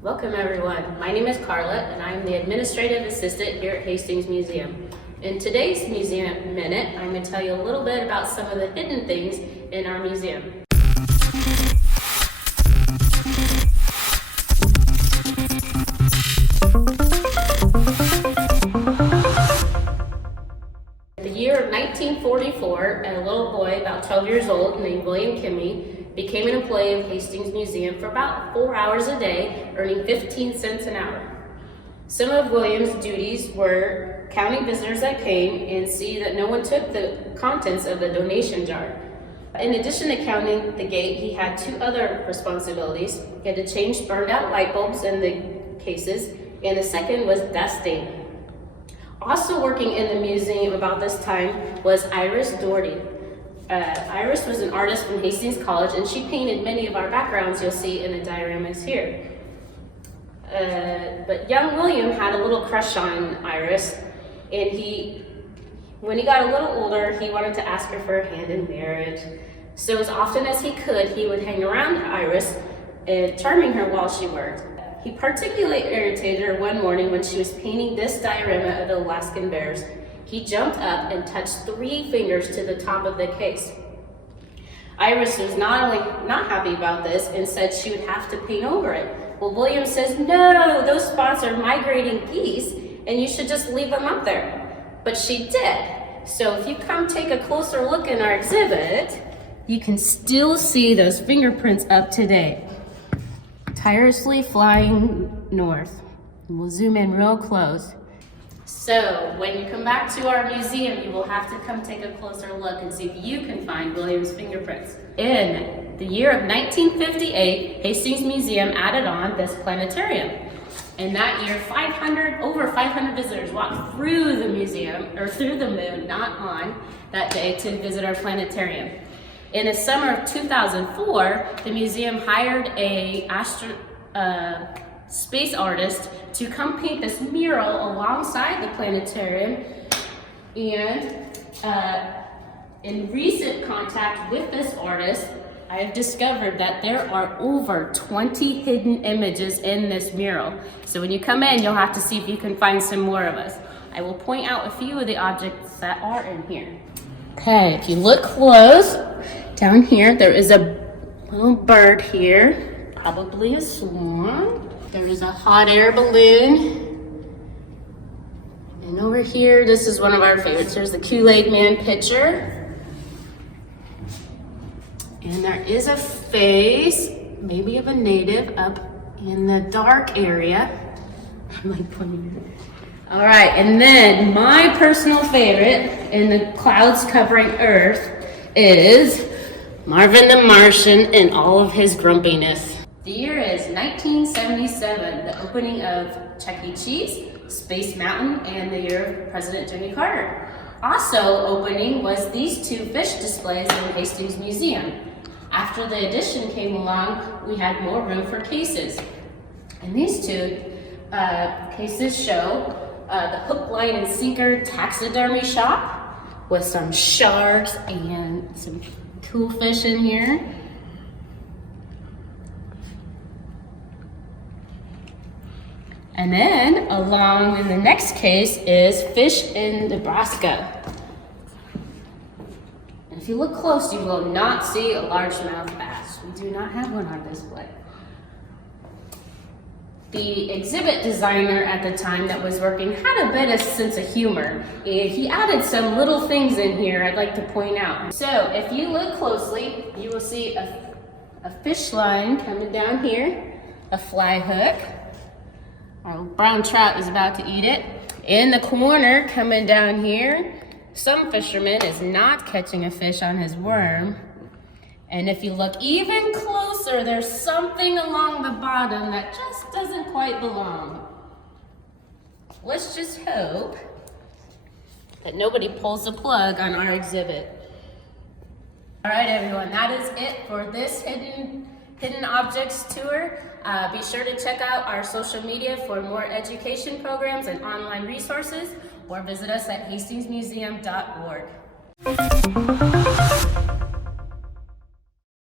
Welcome everyone. My name is Carla and I'm the administrative assistant here at Hastings Museum. In today's Museum Minute, I'm going to tell you a little bit about some of the hidden things in our museum. The year of 1944, a little boy about 12 years old named William Kimmi became an employee of Hastings Museum for about 4 hours a day, earning 15 cents an hour. Some of William's duties were counting visitors that came and see that no one took the contents of the donation jar. In addition to counting the gate, he had two other responsibilities. He had to change burned out light bulbs in the cases, and the second was dusting. Also working in the museum about this time was Iris Doherty. Iris was an artist from Hastings College, and she painted many of our backgrounds you'll see in the dioramas here. But young William had a little crush on Iris, and when he got a little older, he wanted to ask her for a hand in marriage. So as often as he could, he would hang around Iris, charming her while she worked. He particularly irritated her one morning when she was painting this diorama of the Alaskan bears. He jumped up and touched 3 fingers to the top of the case. Iris was not happy about this and said she would have to paint over it. Well, William says, no, those spots are migrating geese and you should just leave them up there. But she did. So if you come take a closer look in our exhibit, you can still see those fingerprints up today, tirelessly flying north. And we'll zoom in real close. So when you come back to our museum, you will have to come take a closer look and see if you can find William's fingerprints. In the year of 1958, Hastings Museum added on this planetarium. In that year, over 500 visitors walked through the museum, or through the moon, not on, that day to visit our planetarium. In the summer of 2004, the museum hired a space artist to come paint this mural alongside the planetarium, and in recent contact with this artist, I have discovered that there are over 20 hidden images in this mural. So when you come in, you'll have to see if you can find some more of us. I will point out a few of the objects that are in here. Okay, if you look close, down here, there is a little bird here, probably a swan. There is a hot air balloon. And over here, this is one of our favorites. There's the Kool-Aid Man pitcher. And there is a face, maybe of a native, up in the dark area. I'm like pointing at it. All right, and then my personal favorite in the clouds covering Earth is Marvin the Martian in all of his grumpiness. The year is 1977, the opening of Chuck E. Cheese, Space Mountain, and the year of President Jimmy Carter. Also opening was these 2 fish displays in Hastings Museum. After the addition came along, we had more room for cases. And these 2 cases show the hook, line, and sinker taxidermy shop with some sharks and some cool fish in here. And then along in the next case is fish in Nebraska. And if you look close, you will not see a largemouth bass. We do not have one on display. The exhibit designer at the time that was working had a bit of sense of humor, and he added some little things in here I'd like to point out. So if you look closely, you will see a fish line coming down here, a fly hook. Our brown trout is about to eat it. In the corner, coming down here, some fisherman is not catching a fish on his worm. And if you look even closer, there's something along the bottom that just doesn't quite belong. Let's just hope that nobody pulls the plug on our exhibit. All right, everyone, that is it for this Hidden Objects tour. Be sure to check out our social media for more education programs and online resources, or visit us at hastingsmuseum.org.